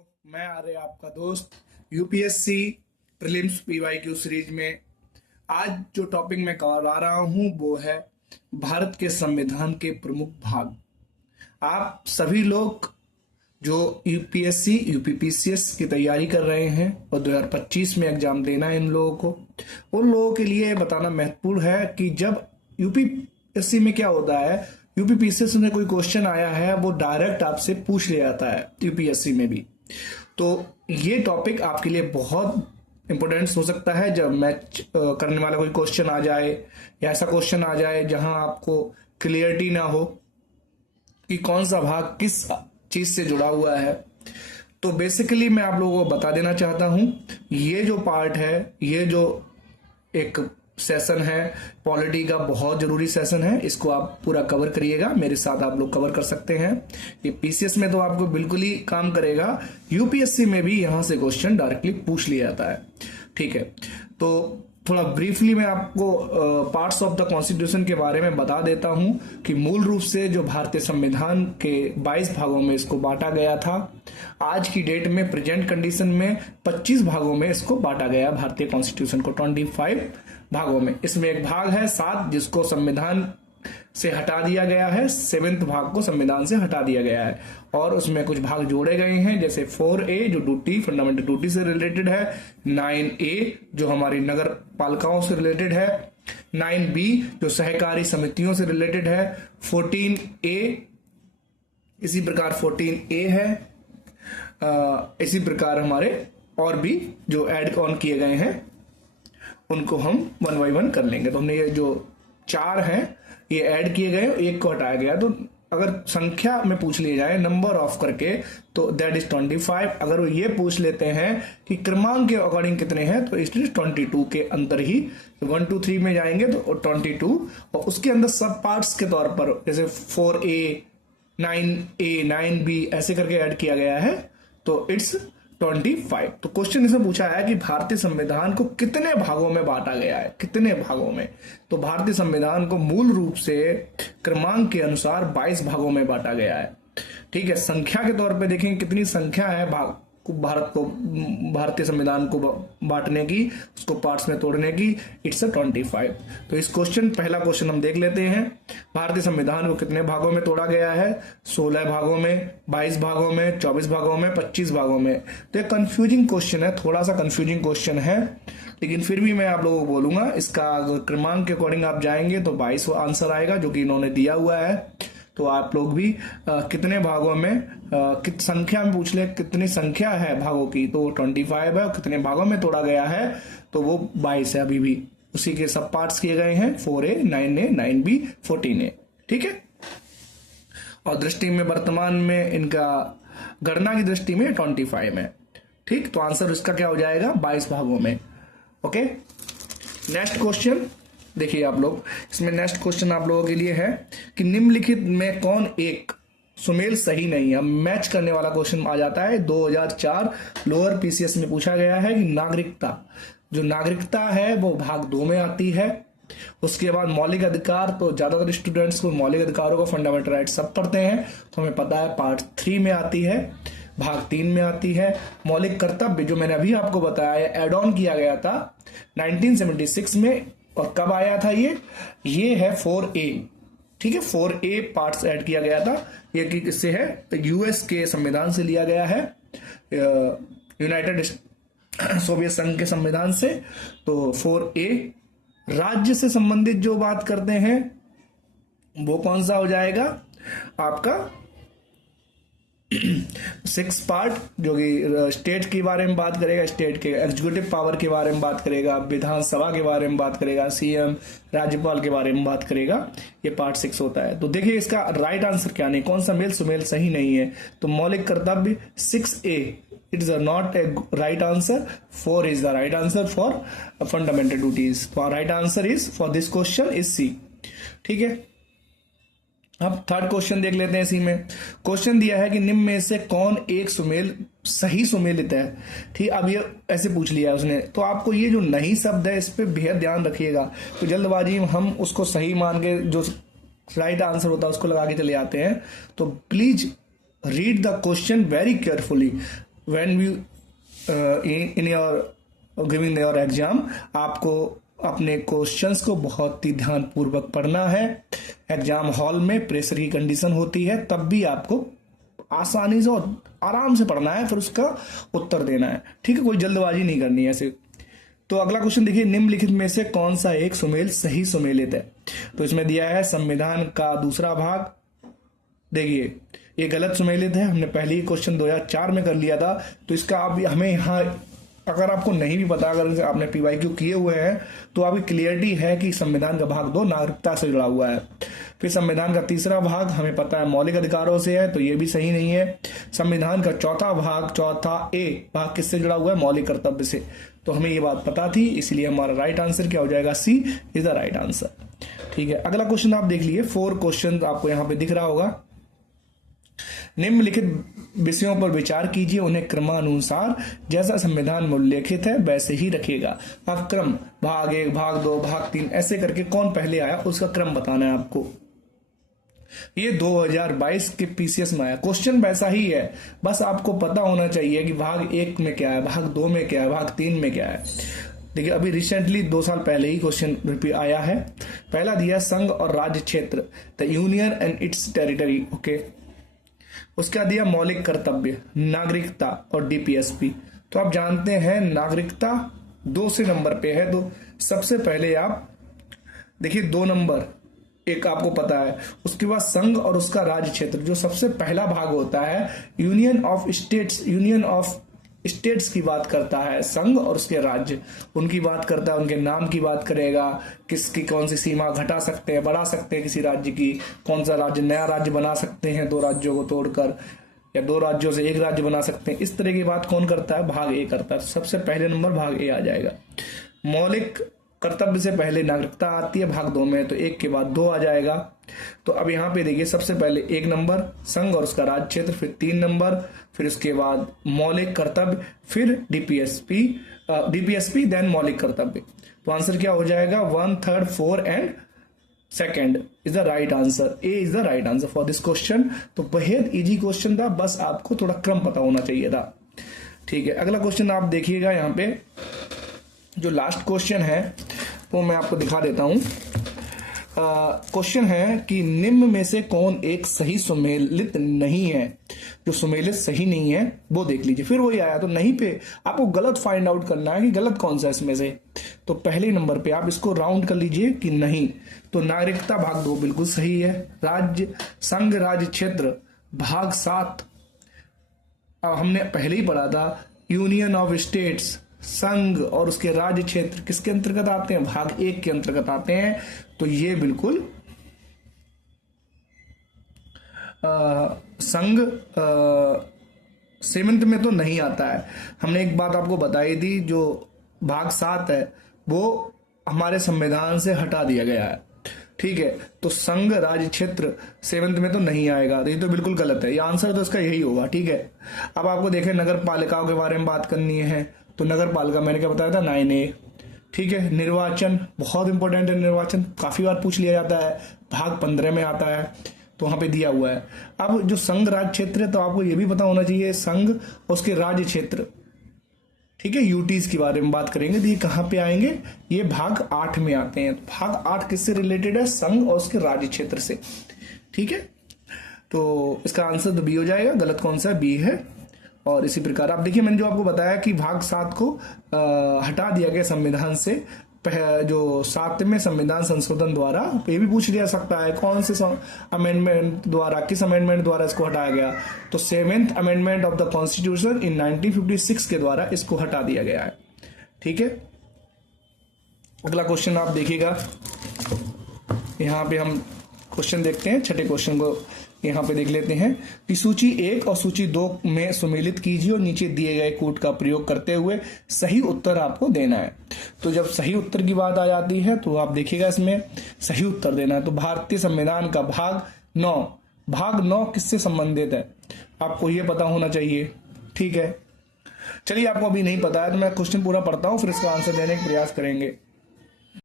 मैं आ रहा आपका दोस्त यूपीएससी प्रीलिम्स पीवाईक्यू सीरीज में। आज जो टॉपिक मैं करा रहा हूं वो है भारत के संविधान के प्रमुख भाग। आप सभी लोग जो यूपीएससी यूपीपीसीएस की तैयारी कर रहे हैं और 2025 में एग्जाम देना है इन लोगों को, उन लोगों के लिए बताना महत्वपूर्ण है कि जब यूपीएससी में क्या होता है, यूपीपीसीएस में कोई क्वेश्चन आया है वो डायरेक्ट आपसे पूछ लिया जाता है यूपीएससी में भी। तो ये टॉपिक आपके लिए बहुत इंपॉर्टेंट हो सकता है जब मैच करने वाला कोई क्वेश्चन आ जाए या ऐसा क्वेश्चन आ जाए जहां आपको क्लियरिटी ना हो कि कौन सा भाग किस चीज से जुड़ा हुआ है। तो बेसिकली मैं आप लोगों को बता देना चाहता हूं, ये जो पार्ट है, ये जो एक सेशन है पॉलिटी का, बहुत जरूरी सेशन है। इसको आप पूरा कवर करिएगा, मेरे साथ आप लोग कवर कर सकते हैं। ये पीसीएस में तो आपको बिल्कुल ही काम करेगा, यूपीएससी में भी यहां से क्वेश्चन डायरेक्टली पूछ लिया जाता है। ठीक है, तो थोड़ा ब्रीफली मैं आपको पार्ट्स ऑफ द कॉन्स्टिट्यूशन के बारे में बता देता हूं कि मूल रूप से जो भारतीय संविधान के 22 भागों में इसको बांटा गया था, आज की डेट में प्रेजेंट कंडीशन में 25 भागों में इसको बांटा गया भारतीय कॉन्स्टिट्यूशन को, 25 भागों में। इसमें एक भाग है 7 जिसको संविधान से हटा दिया गया है, 7th भाग को संविधान से हटा दिया गया है और उसमें कुछ भाग जोड़े गए हैं, जैसे 4A जो ड्यूटी, फंडामेंटल ड्यूटी से रिलेटेड है, 9A जो हमारी नगर पालिकाओं से रिलेटेड है, 9B जो सहकारी समितियों से रिलेटेड है, 14A इसी प्रकार 14A है। इसी प्रकार हमारे और भी जो ऐड ऑन किए गए हैं उनको हम 1 by 1 कर लेंगे। तो हमने ये जो 4 हैं ये ऐड किए गए, एक को हटाया गया। तो अगर संख्या में पूछ लिए जाए नंबर ऑफ करके तो दैट इज 25। अगर वो ये पूछ लेते हैं कि क्रमांक के अकॉर्डिंग कितने हैं तो इट इज 22 के अंतर ही, 1 2 3 में जाएंगे तो 22 और उसके अंदर सब पार्ट्स के तौर पर जैसे 4A 9A 9B ऐसे करके ऐड किया गया है तो इट्स 25। तो क्वेश्चन इसमें पूछा है कि भारतीय संविधान को कितने भागों में बांटा गया है, कितने भागों में। तो भारतीय संविधान को मूल रूप से क्रमांक के अनुसार 22 भागों में बांटा गया है। ठीक है, संख्या के तौर पे देखें कितनी संख्या है भारतीय संविधान को बांटने की, उसको पार्ट्स में तोड़ने की, इट्स 25। तो इस पहला क्वेश्चन हम देख लेते हैं। भारतीय संविधान को कितने भागों में तोड़ा गया है? 16 भागों में, 22 भागों में, 24 भागों में, 25 भागों में। तो ये कंफ्यूजिंग क्वेश्चन है, थोड़ा सा कंफ्यूजिंग क्वेश्चन है, लेकिन फिर भी मैं आप लोगों को बोलूंगा इसका अगर क्रमांक के अकॉर्डिंग आप जाएंगे तो 22 आंसर आएगा जो कि इन्होंने दिया हुआ है। तो आप लोग भी कितने भागों में कित संख्या में पूछ ले कितनी संख्या है भागों की, तो 25 है और कितने भागों में तोड़ा गया है तो वो 22 है। अभी भी उसी के सब पार्ट्स किए गए हैं, 4A 9A 9B 14A। ठीक है, और दृष्टि में वर्तमान में इनका गणना की दृष्टि में 25 है। ठीक, तो आंसर इसका क्या हो जाएगा? 22 भागों में। ओके, नेक्स्ट क्वेश्चन देखिए आप लोग, इसमें नेक्स्ट क्वेश्चन आप लोगों के लिए है कि निम्नलिखित में कौन एक सुमेल सही नहीं है। मैच करने वाला क्वेश्चन आ जाता है। 2004 लोअर पीसीएस में पूछा गया है कि नागरिकता, जो नागरिकता है वो भाग 2 में आती है। उसके बाद मौलिक अधिकार, तो ज्यादातर स्टूडेंट्स को मौलिक अधिकारों को फंडामेंटल राइट सब पढ़ते हैं, तो हमें पता है पार्ट 3 में आती है, भाग 3 में आती है। मौलिक कर्तव्य जो मैंने अभी आपको बताया एड ऑन किया गया था 1976 में, और कब आया था ये है 4A। ठीक है, 4A पार्ट्स ऐड किया गया था। ये किससे है? यूएस के संविधान से लिया गया है, यूनाइटेड सोवियत संघ के संविधान से। तो 4A राज्य से संबंधित जो बात करते हैं वो कौन सा हो जाएगा आपका 6 पार्ट, जो कि स्टेट के बारे में बात करेगा, स्टेट के एग्जीक्यूटिव पावर के बारे में बात करेगा, विधानसभा के बारे में बात करेगा, सीएम राज्यपाल के बारे में बात करेगा। ये पार्ट 6 होता है। तो देखिए इसका राइट आंसर क्या नहीं, कौन सा मेल सुमेल सही नहीं है। तो मौलिक कर्तव्य 6A it is not a right answer, 4 is the right answer for fundamental duties. Right answer is for this question is C। ठीक है, अब थर्ड क्वेश्चन देख लेते हैं। इसी में क्वेश्चन दिया है कि निम्न में से कौन एक सुमेल सही सुमेलित है। ठीक, अब ये ऐसे पूछ लिया उसने, तो आपको ये जो नहीं शब्द है इस पे बेहद ध्यान रखिएगा। तो जल्दबाजी में हम उसको सही मान के जो राइट आंसर होता है उसको लगा के चले जाते हैं। तो please read the question very carefully. When you in your giving your exam, आपको अपने क्वेश्चंस को बहुत ही ध्यानपूर्वक पढ़ना है। एग्जाम हॉल में प्रेशर की कंडीशन होती है, तब भी आपको आसानी से और आराम से पढ़ना है, फिर उसका उत्तर देना है। ठीक है, कोई जल्दबाजी नहीं करनी है ऐसे। तो अगला क्वेश्चन देखिए, निम्नलिखित में से कौन सा एक सुमेल सही सुमेलित है? तो इसमें दिया है संविधान का दूसरा भाग। देखिए ये गलत सुमेलित है, हमने पहले ही क्वेश्चन 2004 में कर लिया था। तो इसका आप हमें यहाँ, अगर आपको नहीं भी पता, अगर आपने पीवाईक्यू किए हुए हैं तो आपकी क्लियरिटी है कि संविधान का भाग 2 नागरिकता से जुड़ा हुआ है। फिर संविधान का तीसरा भाग हमें पता है मौलिक अधिकारों से है, तो ये भी सही नहीं है। संविधान का चौथा भाग, चौथा ए भाग किससे जुड़ा हुआ है? मौलिक कर्तव्य से। तो हमें ये बात पता थी, इसलिए हमारा राइट आंसर क्या हो जाएगा? सी इज द राइट आंसर। ठीक है, अगला क्वेश्चन आप देख लीजिए, 4 क्वेश्चन आपको यहाँ पे दिख रहा होगा। निम्नलिखित विषयों पर विचार कीजिए, उन्हें क्रमानुसार जैसा संविधान में उल्लेखित है वैसे ही रखिएगा। अब क्रम भाग 1, भाग 2, भाग 3 ऐसे करके कौन पहले आया उसका क्रम बताना है आपको। ये 2022 के पीसीएस में आया, क्वेश्चन वैसा ही है, बस आपको पता होना चाहिए कि भाग 1 में क्या है, भाग 2 में क्या है, भाग 3 में क्या है। देखिए अभी रिसेंटली 2 साल पहले ही क्वेश्चन रिपीट आया है। पहला दिया संघ और राज्य क्षेत्र, the union and it's territory. Okay, उसका दिया मौलिक कर्तव्य, नागरिकता और डीपीएसपी। तो आप जानते हैं नागरिकता 2 से नंबर पे है, तो सबसे पहले आप देखिए 2 नंबर एक आपको पता है। उसके बाद संघ और उसका राज्य क्षेत्र, जो सबसे पहला भाग होता है union of states, union of states की बात करता है संघ, और उसके राज्य उनकी बात करता है, उनके नाम की बात करेगा, किसकी कौन सी सीमा घटा सकते हैं, बढ़ा सकते हैं किसी राज्य की, कौन सा राज्य नया राज्य बना सकते हैं 2 राज्यों को तोड़कर, या 2 राज्यों से 1 राज्य बना सकते हैं। इस तरह की बात कौन करता है? भाग ए करता है। सबसे पहले नंबर भाग ए आ जाएगा। मौलिक कर्तव्य से पहले नागरिकता आती है भाग 2 में, तो 1 के बाद 2 आ जाएगा। तो अब यहाँ पे देखिए सबसे पहले 1 नंबर संघ और उसका राज्य क्षेत्र, फिर 3 नंबर, फिर उसके बाद मौलिक कर्तव्य, फिर डीपीएसपी देन मौलिक कर्तव्य। तो आंसर क्या हो जाएगा? 1, 3, 4 and 2 is the right answer. A is the right answer for this question. तो बेहद इजी क्वेश्चन था, बस आपको थोड़ा क्रम पता होना चाहिए था। ठीक है, अगला क्वेश्चन आप देखिएगा, यहाँ पे जो लास्ट क्वेश्चन है वो मैं आपको दिखा देता हूं। क्वेश्चन है कि निम्न में से कौन एक सही सुमेलित नहीं है? जो सुमेलित सही नहीं है वो देख लीजिए। फिर वही आया, तो नहीं पे आपको गलत फाइंड आउट करना है कि गलत कौन सा इसमें से। तो पहले नंबर पे आप इसको राउंड कर लीजिए कि नहीं। तो नागरिकता भाग 2 बिल्कुल सही है। राज्य संघ राज्य क्षेत्र भाग 7 अब हमने पहले ही पढ़ा था। यूनियन ऑफ स्टेट्स, संघ और उसके राज्य क्षेत्र किसके अंतर्गत आते हैं? भाग 1 के अंतर्गत आते हैं। तो ये बिल्कुल संघ 7th में तो नहीं आता है। हमने एक बात आपको बताई थी, जो भाग 7 है वो हमारे संविधान से हटा दिया गया है। ठीक है, तो संघ राज्य क्षेत्र 7th में तो नहीं आएगा, तो ये तो बिल्कुल गलत है। ये आंसर तो इसका यही होगा। ठीक है, अब आपको देखें नगर पालिकाओं के बारे में बात करनी है, तो नगर पालिका मैंने क्या बताया था? 9A। ठीक है, निर्वाचन बहुत इंपॉर्टेंट है, निर्वाचन काफी बार पूछ लिया जाता है, भाग 15 में आता है, तो वहां पे दिया हुआ है। अब जो संघ राज्य क्षेत्र है, तो आपको ये भी पता होना चाहिए संघ और उसके राज्य क्षेत्र। ठीक है, यूटीज के बारे में बात करेंगे तो ये कहाँ पे आएंगे? ये भाग 8 में आते हैं। भाग 8 किससे रिलेटेड है? संघ और उसके राज्य क्षेत्र से। ठीक है, तो इसका आंसर तो बी हो जाएगा। गलत कौन सा? बी है। और इसी प्रकार आप देखिए, मैंने जो आपको बताया कि भाग 7 को हटा दिया गया संविधान से, जो 7वें संविधान संशोधन द्वारा। ये भी पूछ लिया सकता है कौन से अमेंडमेंट द्वारा, किस अमेंडमेंट द्वारा इसको हटाया गया? तो 7th amendment of the constitution in 1956 के द्वारा इसको हटा दिया गया है। ठीक है, अगला क्वेश्चन आप देखिएगा, यहाँ पे हम क्वेश्चन देखते हैं। छठे क्वेश्चन को यहाँ पे देख लेते हैं कि सूची 1 और सूची 2 में सुमेलित कीजिए और नीचे दिए गए कोड का प्रयोग करते हुए सही उत्तर आपको देना है। तो जब सही उत्तर की बात आ जाती है तो आप देखिएगा इसमें सही उत्तर देना है। तो भारतीय संविधान का भाग 9 किससे संबंधित है? आपको ये पता होना चाहिए। ठीक है, चलिए आपको अभी नहीं पता है तो मैं क्वेश्चन पूरा पढ़ता हूं, फिर इसका आंसर देने का प्रयास करेंगे।